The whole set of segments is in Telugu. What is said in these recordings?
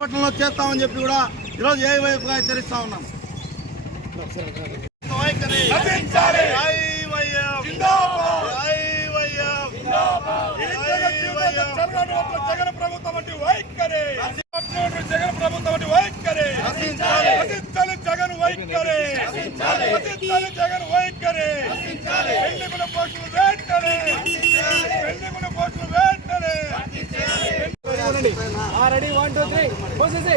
పట్టణంలో చేస్తామని చెప్పి కూడా ఈరోజు ఏవైపుగా హెచ్చరిస్తా ఉన్నాం. జగన్ ప్రభుత్వం అంటే వైఖరి, జగన్ ప్రభుత్వం అంటే వైఖరి, జగన్ వైఖరి, జగన్ వైఖరి, ఎన్నికల పోస్టులు వెంటనే, ఎన్నికల పోస్టులు వెంటనే. రెడీ 1 2 3 పోసేసి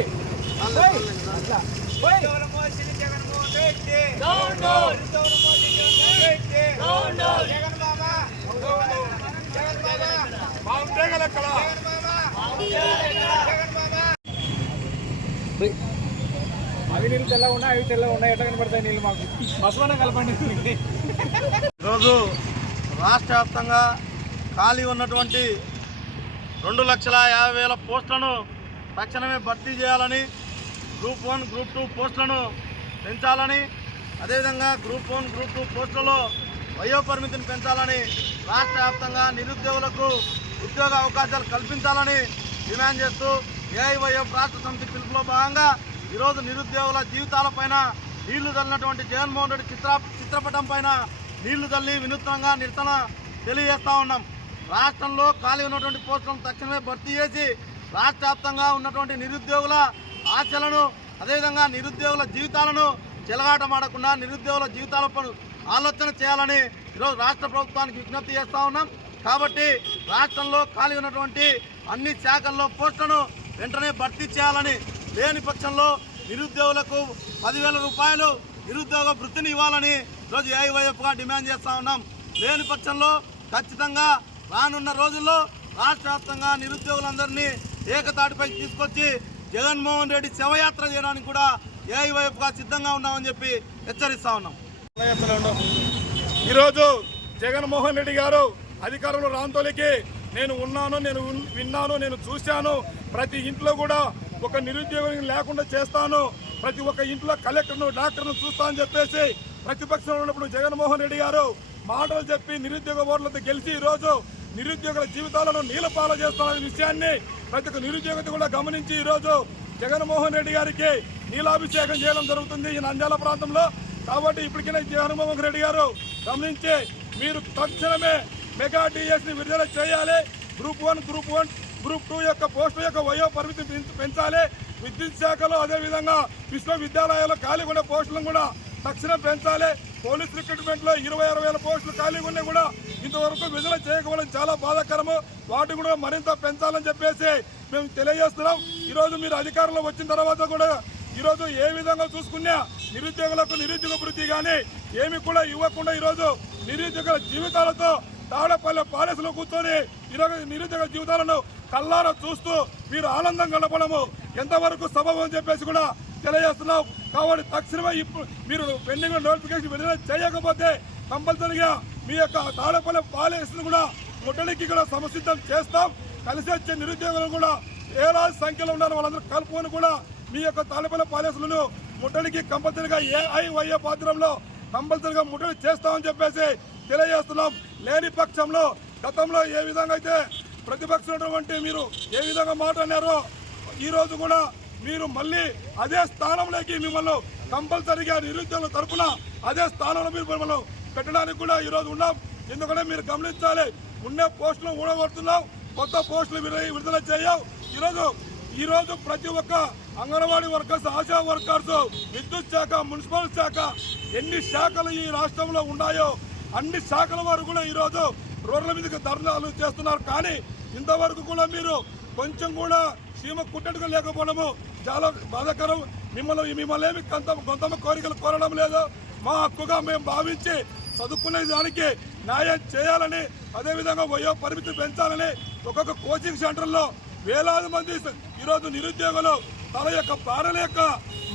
అవి నీళ్ళు తెల్ల ఉన్నాయి, అవి తెల్ల ఉన్నాయి, ఎట్లా కనపడతాయి నీళ్ళు మాకు? పసువన కలపండి. ఈరోజు రాష్ట్ర వ్యాప్తంగా ఖాళీ ఉన్నటువంటి 2,50,000 పోస్టులను తక్షణమే భర్తీ చేయాలని, గ్రూప్ 1 గ్రూప్ 2 పోస్టులను పెంచాలని, అదేవిధంగా గ్రూప్ 1 గ్రూప్ 2 పోస్టులలో వయో పరిమితిని పెంచాలని, రాష్ట్ర వ్యాప్తంగా నిరుద్యోగులకు ఉద్యోగ అవకాశాలు కల్పించాలని డిమాండ్ చేస్తూ ఏఐవైఎఫ్ రాష్ట్ర సమితి పిలుపులో భాగంగా ఈరోజు నిరుద్యోగుల జీవితాలపైన నీళ్లు చల్లినటువంటి జగన్మోహన్ రెడ్డి చిత్రపటం పైన నీళ్లు చల్లి వినూత్నంగా నిరసన తెలియజేస్తూ ఉన్నాం. రాష్ట్రంలో ఖాళీ ఉన్నటువంటి పోస్టులను తక్షణమే భర్తీ చేసి రాష్ట్ర వ్యాప్తంగా ఉన్నటువంటి నిరుద్యోగుల ఆశలను, అదేవిధంగా నిరుద్యోగుల జీవితాలను చెలగాటమాడకుండా నిరుద్యోగుల జీవితాలపై ఆలోచన చేయాలని ఈరోజు రాష్ట్ర ప్రభుత్వానికి విజ్ఞప్తి చేస్తూ ఉన్నాం. కాబట్టి రాష్ట్రంలో ఖాళీ ఉన్నటువంటి అన్ని శాఖల్లో పోస్టులను వెంటనే భర్తీ చేయాలని, లేని పక్షంలో నిరుద్యోగులకు 10,000 రూపాయలు నిరుద్యోగ వృత్తిని ఇవ్వాలని ఈరోజు ఏఐవైఎఫ్గా డిమాండ్ చేస్తూ ఉన్నాం. లేని పక్షంలో ఖచ్చితంగా రానున్న రోజుల్లో రాష్ట్ర వ్యాప్తంగా నిరుద్యోగులందరినీ ఏకతాటిపై తీసుకొచ్చి జగన్మోహన్ రెడ్డి శవయాత్ర చేయడానికి కూడా ఏఐవైఎఫ్గా సిద్ధంగా ఉన్నామని చెప్పి హెచ్చరిస్తా ఉన్నాం. ఈరోజు జగన్మోహన్ రెడ్డి గారు అధికారంలో రాంతోలికి నేను ఉన్నాను, నేను విన్నాను, నేను చూశాను, ప్రతి ఇంట్లో కూడా ఒక నిరుద్యోగం లేకుండా చేస్తాను, ప్రతి ఒక్క ఇంట్లో కలెక్టర్ను డాక్టర్ను చూస్తానని చెప్పేసి ప్రతిపక్షంలో ఉన్నప్పుడు జగన్మోహన్ రెడ్డి గారు మాటలు చెప్పి నిరుద్యోగ ఓట్లతో గెలిచి ఈరోజు నిరుద్యోగుల జీవితాలను నీలపాల చేస్తున్న విషయాన్ని ప్రతి ఒక్క నిరుద్యోగత కూడా గమనించి ఈరోజు జగన్మోహన్ రెడ్డి గారికి నీలాభిషేకం చేయడం జరుగుతుంది ఈ నంద్యాల ప్రాంతంలో. కాబట్టి ఇప్పటికైనా జగన్మోహన్ రెడ్డి గారు గమనించి మీరు తక్షణమే మెగా డిఎస్ని విడుదల చేయాలి. గ్రూప్ 1 గ్రూప్ 2 యొక్క పోస్టుల యొక్క వయో పరిమితి పెంచాలి. విద్యుత్ శాఖలో అదేవిధంగా విశ్వవిద్యాలయాల్లో ఖాళీ ఉన్న పోస్టులను కూడా తక్షణం పెంచాలి. పోలీస్ రిక్రూట్మెంట్లో 26,000 పోస్టులు ఖాళీగా ఉన్నాయి కూడా ఇంతవరకు విడుదల చేయకపోవడం చాలా బాధాకరము. వాటి కూడా మరింత పెంచాలని చెప్పేసి మేము తెలియజేస్తున్నాం. ఈరోజు మీరు అధికారంలో వచ్చిన తర్వాత కూడా ఈరోజు ఏ విధంగా చూసుకున్నా నిరుద్యోగులకు నిరుద్యోగ వృత్తి కానీ ఏమి కూడా ఇవ్వకుండా ఈరోజు నిరుద్యోగుల జీవితాలతో తాడపల్లె పాలెస్లో కూర్చొని ఈరోజు నిరుద్యోగ జీవితాలను కల్లారా చూస్తూ మీరు ఆనందం గడపడము ఎంతవరకు సబబు అని చెప్పేసి కూడా తెలియజేస్తున్నాం. కాబట్టి తక్షణమే ఇప్పుడు మీరు పెండింగ్ నోటిఫికేషన్ విడుదల చేయకపోతే కంపల్సరీగా మీ యొక్క తాడపల్లె పాలెస్ను కూడా ముట్టడికి కూడా సమసిద్ధం చేస్తాం. కలిసి వచ్చే నిరుద్యోగులు కూడా వేలాది సంఖ్యలో ఉన్నారు, వాళ్ళందరూ కలుపుకొని కూడా మీ యొక్క తాడపల్లె పాలెస్లను ముట్టడికి కంపల్సరీగా ఏఐవైఎఫ్ ఆధ్వర్యంలో కంపల్సరీగా ముట్టడి చేస్తామని చెప్పేసి తెలియజేస్తున్నాం. లేని పక్షంలో గతంలో ఏ విధంగా అయితే ప్రతిపక్షం మీరు ఏ విధంగా మాట్లాడారో ఈరోజు కూడా మీరు మళ్ళీ అదే స్థానంలోకి మిమ్మల్ని కంపల్సరీగా నిరుద్యోగుల తరఫున అదే స్థానంలో మీరు మిమ్మల్ని పెట్టడానికి కూడా ఈరోజు ఉన్నాం. ఎందుకంటే మీరు గమనించాలి, ఉండే పోస్టులు ఊడగొడుతున్నాం, కొత్త పోస్టులు విడుదల చేయవు. ఈరోజు ప్రతి ఒక్క అంగన్వాడీ వర్కర్స్, ఆశా వర్కర్స్, విద్యుత్ శాఖ, మున్సిపల్ శాఖ, ఎన్ని శాఖలు ఈ రాష్ట్రంలో ఉన్నాయో అన్ని శాఖల వారు కూడా ఈరోజు రోడ్ల మీదకి ధర్నాలు చేస్తున్నారు. కానీ ఇంతవరకు కూడా మీరు కొంచెం కూడా సీమ కుట్టడుగా లేకపోవడము చాలా బాధాకరం. మిమ్మల్ని ఏమి కొంత కోరికలు కోరడం లేదు. మా హక్కుగా మేము భావించి చదువుకునే దానికి న్యాయం చేయాలని, అదేవిధంగా వయో పరిమితి పెంచాలని ఒక్కొక్క కోచింగ్ సెంటర్లో వేలాది మంది ఈరోజు నిరుద్యోగులు తన యొక్క భార్యల యొక్క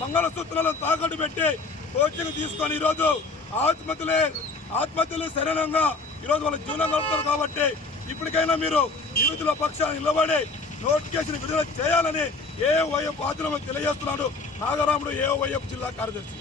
మంగళసూత్రాలను తాకట్టు పెట్టి కోచింగ్ తీసుకొని ఈరోజు ఆత్మహత్యలు శరీరంగా ఈరోజు వాళ్ళ జీవనం గడుపుతారు. కాబట్టి ఇప్పటికైనా మీరు నిరుద్యోగుల పక్షాన్ని నిలబడి నోటిఫికేషన్ విడుదల చేయాలని ఏఓవైఎఫ్ ఆధ్వర్యంలో తెలియజేస్తున్నాడు నాగరాముడు, ఏఓవైఎఫ్ జిల్లా కార్యదర్శి.